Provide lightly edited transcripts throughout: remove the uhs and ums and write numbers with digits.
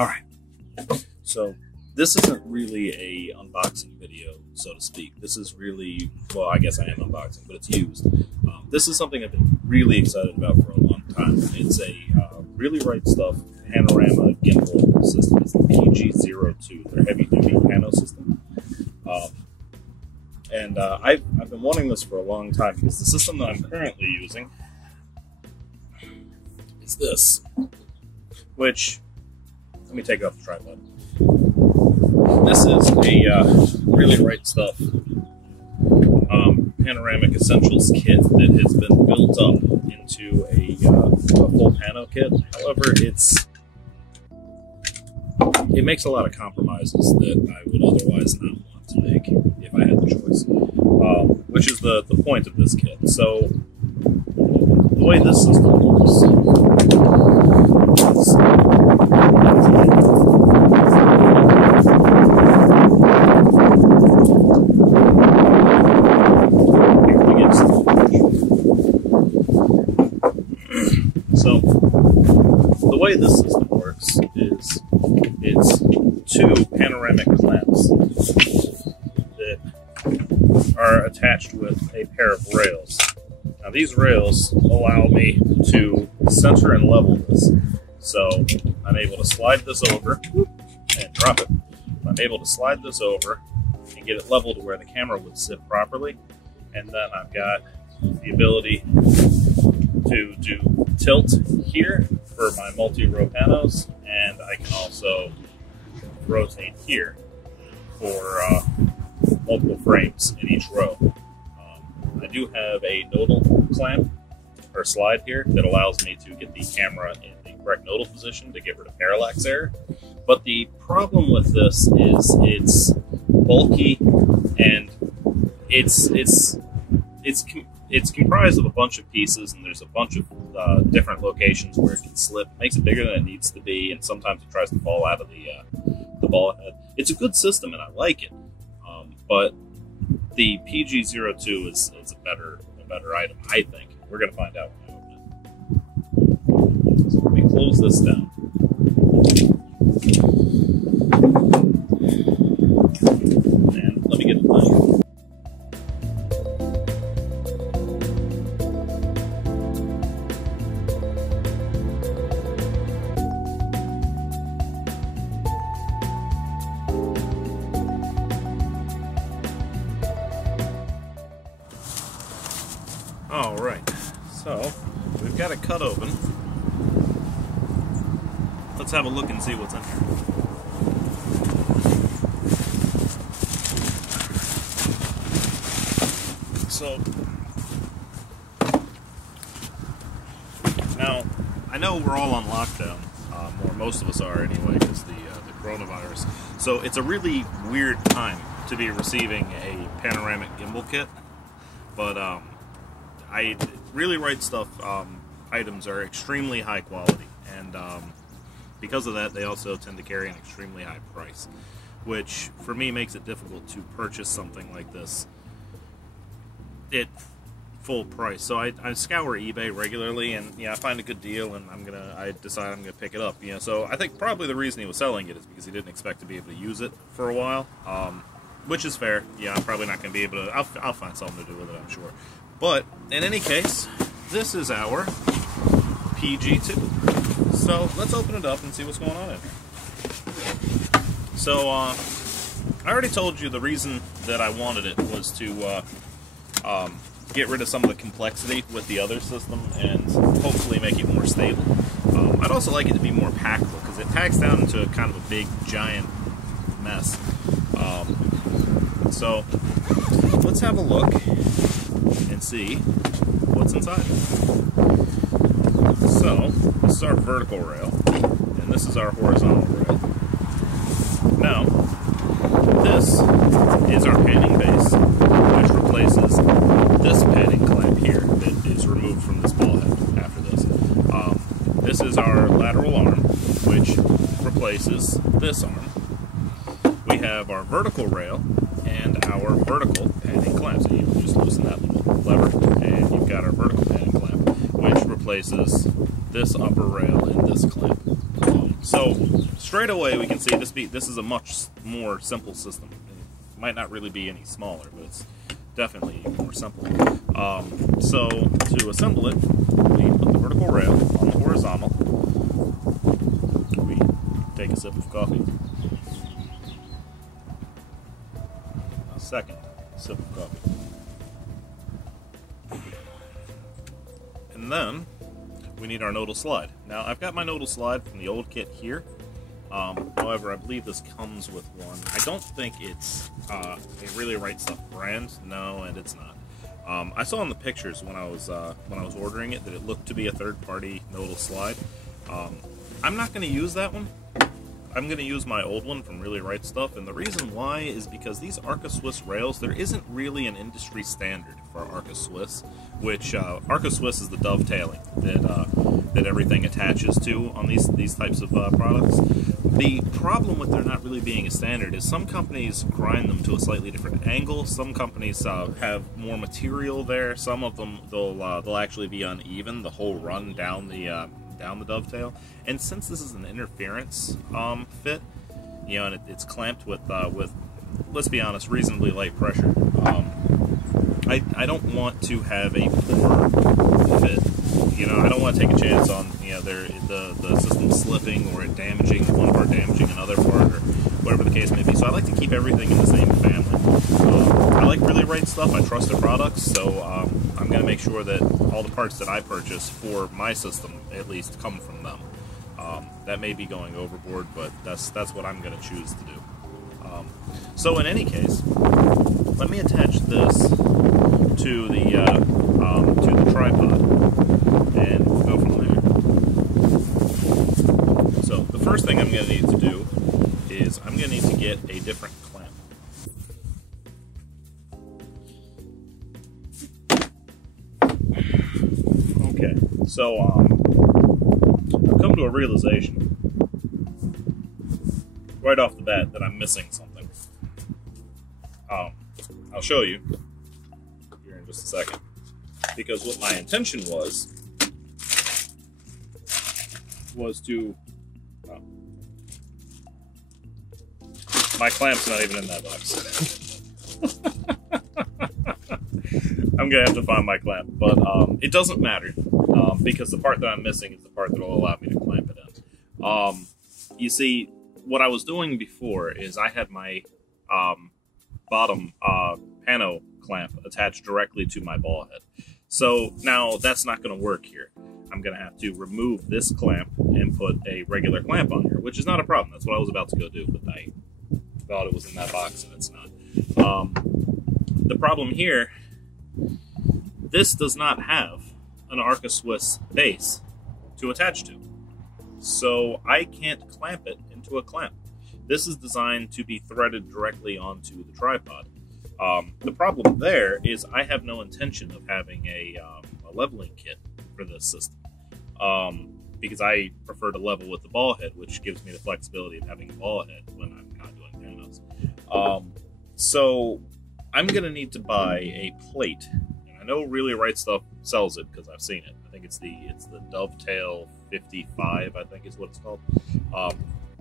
Alright, so this isn't really a unboxing video, so to speak. This is really, well, I guess I am unboxing, but it's used. This is something I've been really excited about for a long time. It's a really right stuff panorama gimbal system. It's the PG-02, their heavy-duty Pano system. I've been wanting this for a long time because the system that I'm currently using is this, which, let me take it off the tripod. This is a really right stuff panoramic essentials kit that has been built up into a full Pano kit. However, it makes a lot of compromises that I would otherwise not want to make if I had the choice, which is the point of this kit. So the way this system works is it's two panoramic clamps that are attached with a pair of rails. Now these rails allow me to center and level this. So I'm able to slide this over and drop it. I'm able to slide this over and get it level to where the camera would sit properly. And then I've got the ability to do tilt here for my multi-row panos, and I can also rotate here for multiple frames in each row. I do have a nodal clamp or slide here that allows me to get the camera in the correct nodal position to get rid of parallax error. But the problem with this is it's bulky and it's comprised of a bunch of pieces, and there's a bunch of different locations where it can slip. It makes it bigger than it needs to be, and sometimes it tries to fall out of the ball head. It's a good system, and I like it, but the PG-02 is a better item, I think. We're going to find out when I open it. So let me close this down. And let me get it done. Alright, so we've got it cut open. Let's have a look and see what's in here. So, now, I know we're all on lockdown, or most of us are anyway, because the coronavirus. So it's a really weird time to be receiving a panoramic gimbal kit, but I really right stuff items are extremely high quality, and because of that they also tend to carry an extremely high price, which for me makes it difficult to purchase something like this at full price. So I scour eBay regularly, and yeah, I find a good deal, and I decide I'm gonna pick it up. You know, so I think probably the reason he was selling it is because he didn't expect to be able to use it for a while, which is fair. Yeah, I'm probably not gonna be able to. I'll find something to do with it, I'm sure. But in any case, this is our PG-2. So let's open it up and see what's going on in here. So I already told you the reason that I wanted it was to get rid of some of the complexity with the other system and hopefully make it more stable. I'd also like it to be more packable because it packs down into kind of a big giant mess. So let's have a look and see what's inside. So this is our vertical rail, and this is our horizontal rail. Now, this is our panning base, which replaces this panning clamp here that is removed from this ball head after this. This is our lateral arm, which replaces this arm. We have our vertical rail and our vertical panning clamp. So you just loosen that little lever, and you've got our vertical panning clamp, which replaces this upper rail and this clamp. So straight away we can see this is a much more simple system. It might not really be any smaller, but it's definitely more simple. So to assemble it, we put the vertical rail on the horizontal. We take a sip of coffee. A second sip of coffee. And then we need our nodal slide. Now I've got my nodal slide from the old kit here. However, I believe this comes with one. I don't think it's a Really Right Stuff brand. No, and it's not. I saw in the pictures when I was ordering it that it looked to be a third-party nodal slide. I'm not going to use that one. I'm going to use my old one from Really Right Stuff, and the reason why is because these Arca Swiss rails, there isn't really an industry standard for Arca Swiss, which Arca Swiss is the dovetailing that everything attaches to on these types of products. The problem with there not really being a standard is some companies grind them to a slightly different angle. Some companies have more material there. Some of them they'll actually be uneven the whole run down the dovetail. And since this is an interference fit, you know, and it's clamped with let's be honest, reasonably light pressure. I don't want to have a poor fit. You know, I don't want to take a chance on, you know, the system slipping or it damaging one part, damaging another part, or whatever the case may be. So I like to keep everything in the same family. I like Really Right Stuff. I trust their products, so I'm going to make sure that all the parts that I purchase for my system at least come from them. That may be going overboard, but that's what I'm going to choose to do. So in any case, let me attach this to the tripod, and we'll go from there. So the first thing I'm going to need to do is I'm going to need to get a different clamp. Okay, so I've come to a realization right off the bat that I'm missing something. I'll show you here in just a second, because what my intention was to my clamp's not even in that box. I'm gonna have to find my clamp, but it doesn't matter, because the part that I'm missing is the part that will allow me to clamp it in. You see, what I was doing before is I had my bottom pano clamp attached directly to my ball head. So now that's not going to work here. I'm going to have to remove this clamp and put a regular clamp on here, which is not a problem. That's what I was about to go do, but I thought it was in that box and it's not. The problem here, this does not have an Arca Swiss base to attach to. So I can't clamp it into a clamp. This is designed to be threaded directly onto the tripod. The problem there is I have no intention of having a leveling kit for this system, because I prefer to level with the ball head, which gives me the flexibility of having a ball head when I'm not doing panos. So I'm going to need to buy a plate. And I know Really Right Stuff sells it because I've seen it. I think it's the Dovetail 55, I think is what it's called.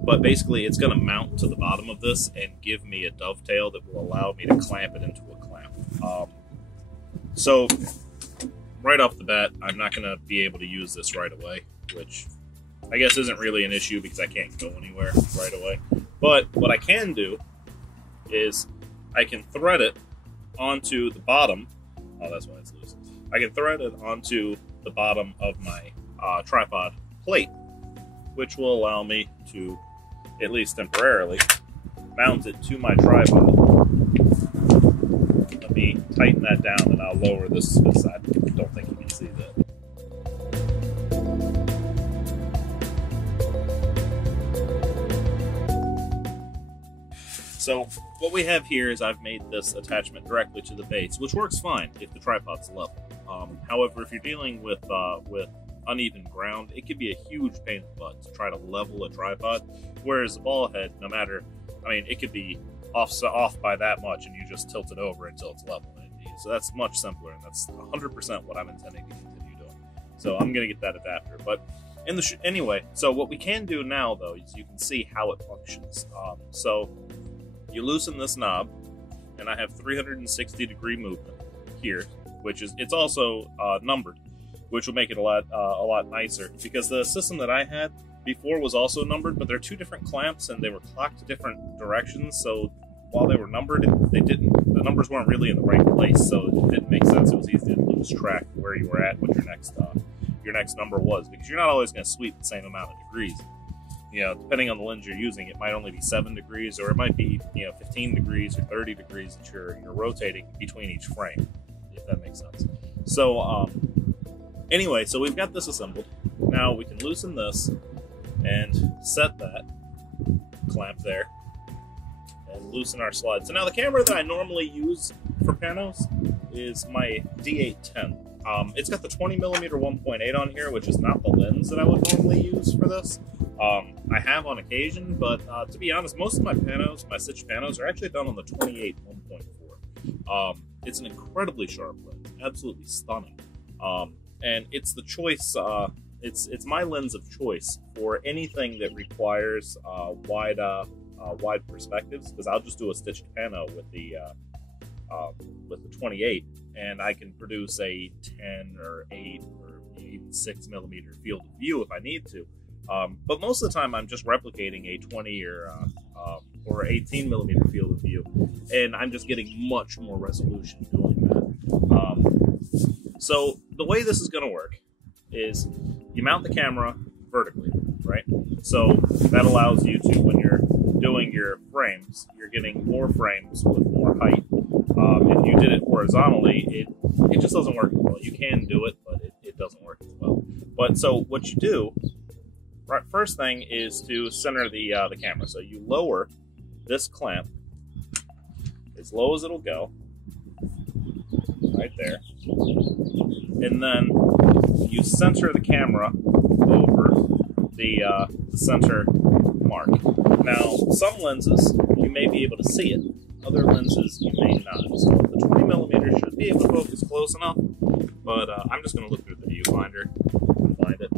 But basically, it's going to mount to the bottom of this and give me a dovetail that will allow me to clamp it into a clamp. So, right off the bat, I'm not going to be able to use this right away, which I guess isn't really an issue because I can't go anywhere right away. But what I can do is I can thread it onto the bottom. Oh, that's why it's loose. I can thread it onto the bottom of my tripod plate, which will allow me to, at least temporarily, mount it to my tripod. Let me tighten that down and I'll lower this because I don't think you can see that. So what we have here is I've made this attachment directly to the base, which works fine if the tripod's level. However, if you're dealing with uneven ground, it could be a huge pain in the butt to try to level a tripod, whereas a ball head, no matter, I mean, it could be off by that much and you just tilt it over until it's level. So that's much simpler, and that's 100% what I'm intending to continue doing. So I'm going to get that adapter. But Anyway, so what we can do now, though, is you can see how it functions. So you loosen this knob, and I have 360-degree movement here, which is, it's also numbered, which will make it a lot nicer, because the system that I had before was also numbered, but they're two different clamps and they were clocked different directions. So while they were numbered, the numbers weren't really in the right place, so it didn't make sense. It was easy to lose track of where you were at, what your next number was, because you're not always going to sweep the same amount of degrees. You know, depending on the lens you're using, it might only be 7 degrees, or it might be, you know, 15 degrees or 30 degrees that you're rotating between each frame, if that makes sense. So anyway, so we've got this assembled. Now we can loosen this and set that clamp there and loosen our slide. So now the camera that I normally use for panos is my D810. It's got the 20mm 1.8 on here, which is not the lens that I would normally use for this. I have on occasion, but to be honest, most of my panos, my stitched panos, are actually done on the 28 1.4. It's an incredibly sharp lens, absolutely stunning, and it's the choice. It's my lens of choice for anything that requires wide perspectives, because I'll just do a stitched pano with the 28, and I can produce a 10 or 8 or even 6mm field of view if I need to. But most of the time, I'm just replicating a 20 or 18mm field of view, and I'm just getting much more resolution doing that. So the way this is going to work is you mount the camera vertically, right? So that allows you to, when you're doing your frames, you're getting more frames with more height. If you did it horizontally, it just doesn't work as well. You can do it, but it doesn't work as well. But so what you do, right, first thing is to center the camera. So you lower this clamp as low as it'll go, right there, and then you center the camera over the center mark. Now, some lenses you may be able to see it, other lenses you may not. So the 20mm should be able to focus close enough, but I'm just going to look through the viewfinder and find it.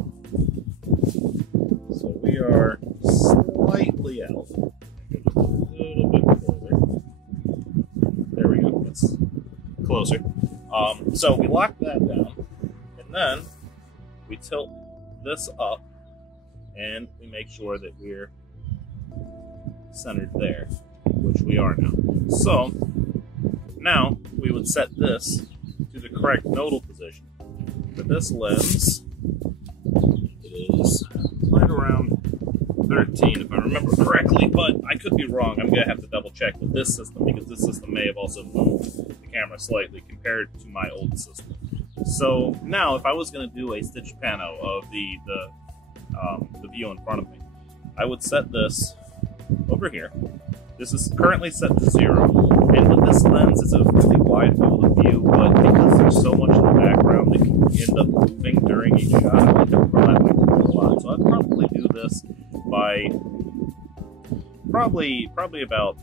So we are slightly out. Just a little bit further. There we go. That's closer. So we lock that down, and then we tilt this up, and we make sure that we're centered there, which we are now. So now we would set this to the correct nodal position. For this lens, it is right around 13, if I remember correctly, but I could be wrong. I'm going to have to double check with this system, because this system may have also moved the camera slightly compared to my old system. So now, if I was going to do a stitched pano of the view in front of me, I would set this over here. This is currently set to 0, and with this lens, it's a really wide field of view, but because there's so much in the background that can end up moving during each shot, I like to overlap my camera a lot. So I'd probably do this by probably about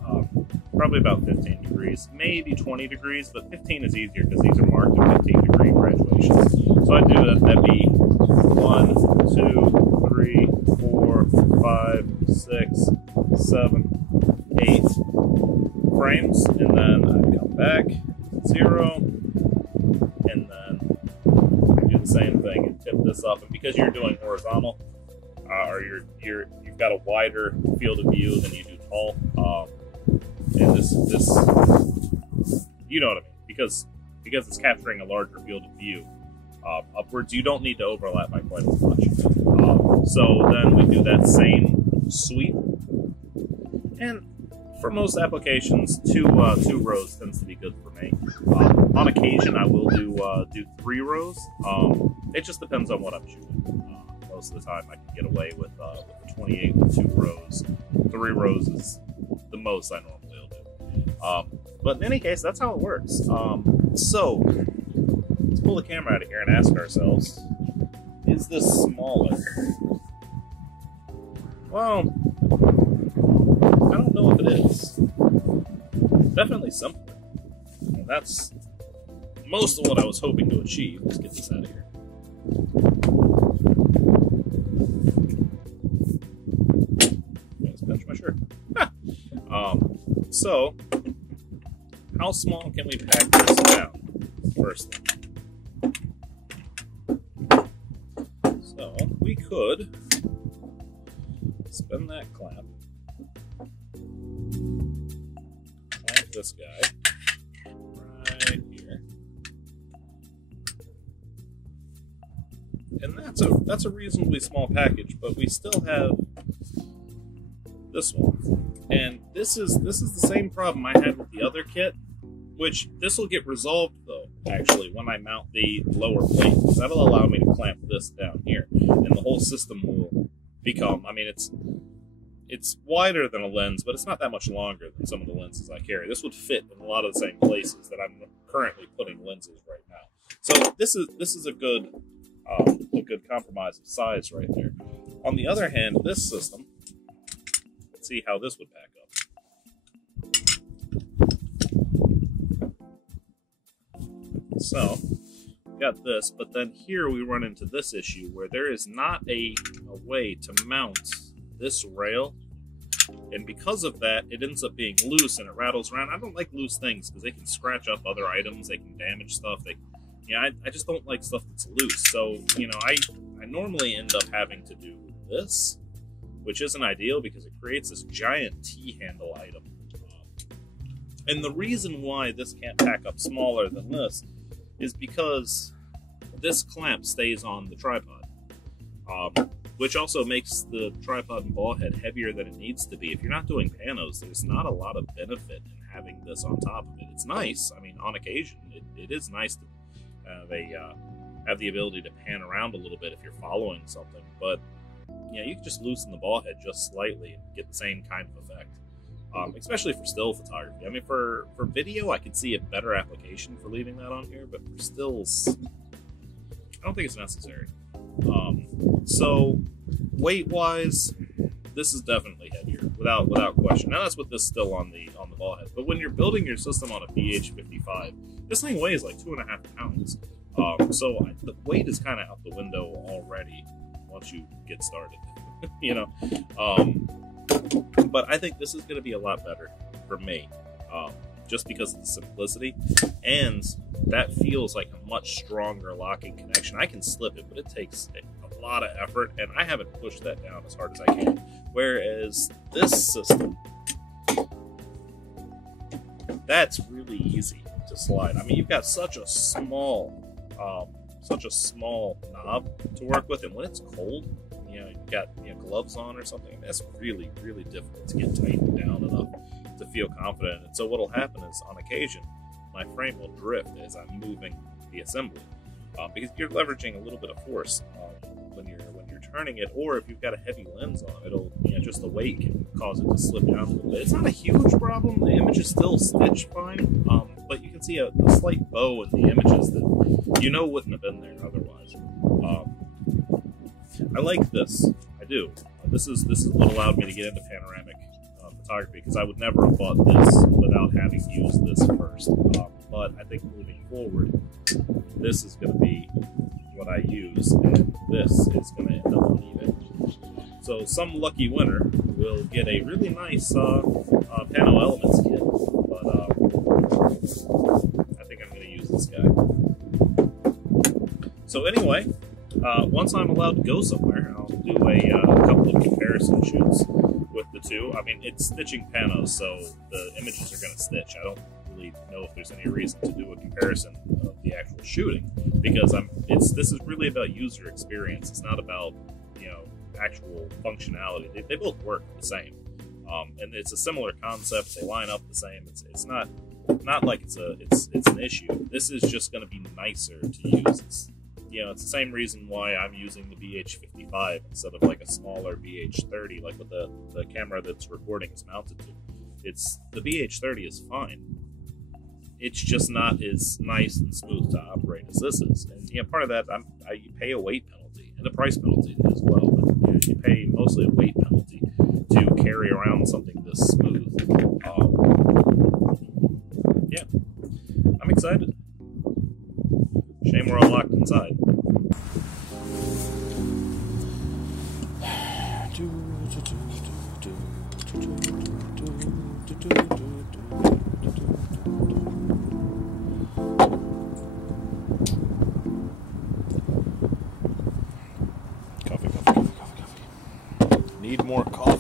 15 degrees, maybe 20 degrees, but 15 is easier because these are marked at 15-degree graduations. So I'd do that. That'd be 1, 2, 3, 4, 5, 6, 7, 8 frames, and then I'd come back to 0, and then do the same thing and tip this up. And because you're doing horizontal, or you've got a wider field of view than you do tall, and this you know what I mean, because it's capturing a larger field of view upwards, you don't need to overlap by quite as much. So then we do that same sweep, and for most applications, two rows tends to be good for me. On occasion, I will do 3 rows. It just depends on what I'm shooting. Most of the time, I can get away with the 28 with 2 rows. 3 rows is the most I normally will do. But in any case, that's how it works. So let's pull the camera out of here and ask ourselves, is this smaller? Well, I don't know if it is. Definitely simpler. And that's most of what I was hoping to achieve. Let's get this out of here. So, how small can we pack this down? First thing. So, we could spin that clamp, clamp this guy right here, and that's a reasonably small package, but we still have this one, and this is the same problem I had with the other kit, which this will get resolved though, actually, when I mount the lower plate, because that'll allow me to clamp this down here, and the whole system will become, I mean, it's wider than a lens, but it's not that much longer than some of the lenses I carry. This would fit in a lot of the same places that I'm currently putting lenses right now. So this is a good compromise of size right there. On the other hand, this system, let's see how this would pack up. So, got this, but then here we run into this issue where there is not a way to mount this rail, and because of that, it ends up being loose and it rattles around. I don't like loose things because they can scratch up other items, they can damage stuff. I just don't like stuff that's loose. So, I normally end up having to do this, which isn't ideal because it creates this giant T-handle item. And the reason why this can't pack up smaller than this is because this clamp stays on the tripod, which also makes the tripod and ball head heavier than it needs to be. If you're not doing panos, there's not a lot of benefit in having this on top of it. It's nice. I mean, on occasion, it is nice to have the ability to pan around a little bit if you're following something, but you can just loosen the ball head just slightly and get the same kind of effect. Especially for still photography. I mean, for video, I could see a better application for leaving that on here, but for stills, I don't think it's necessary. So, weight-wise, this is definitely heavier, without question. Now that's with this still on the ball head. But when you're building your system on a BH-55, this thing weighs like 2.5 pounds. So the weight is kind of out the window already once you get started. But I think this is going to be a lot better for me, just because of the simplicity, and that feels like a much stronger locking connection. I can slip it, but it takes a lot of effort, and I haven't pushed that down as hard as I can. Whereas this system, that's really easy to slide. I mean, you've got such a small knob to work with, and when it's cold, you've got gloves on or something, that's really, really difficult to get tightened down enough to feel confident. And so what'll happen is, on occasion, my frame will drift as I'm moving the assembly, because you're leveraging a little bit of force when you're turning it, or if you've got a heavy lens on, it'll just the weight can cause it to slip down a little bit. It's not a huge problem. The image is still stitched fine, but you can see a slight bow in the images that wouldn't have been there otherwise. I like this. I do. This is what allowed me to get into panoramic photography, because I would never have bought this without having used this first. But I think moving forward, this is going to be what I use, and this is going to end up on eBay. So some lucky winner will get a really nice Pano Elements kit, but I think I'm going to use this guy. So anyway, once I'm allowed to go somewhere, I'll do a couple of comparison shoots with the two. I mean, it's stitching panos, so the images are going to stitch. I don't really know if there's any reason to do a comparison of the actual shooting, because this is really about user experience. It's not about actual functionality. They both work the same, and it's a similar concept. They line up the same. It's not like it's an issue. This is just going to be nicer to use. It's the same reason why I'm using the BH-55 instead of like a smaller BH-30, like what the camera that's recording is mounted to. The BH-30 is fine. It's just not as nice and smooth to operate as this is. And part of that, you pay a weight penalty and a price penalty as well. But you pay mostly a weight penalty to carry around something this smooth. Yeah, I'm excited. Shame we're all locked inside. Coffee. Need more coffee.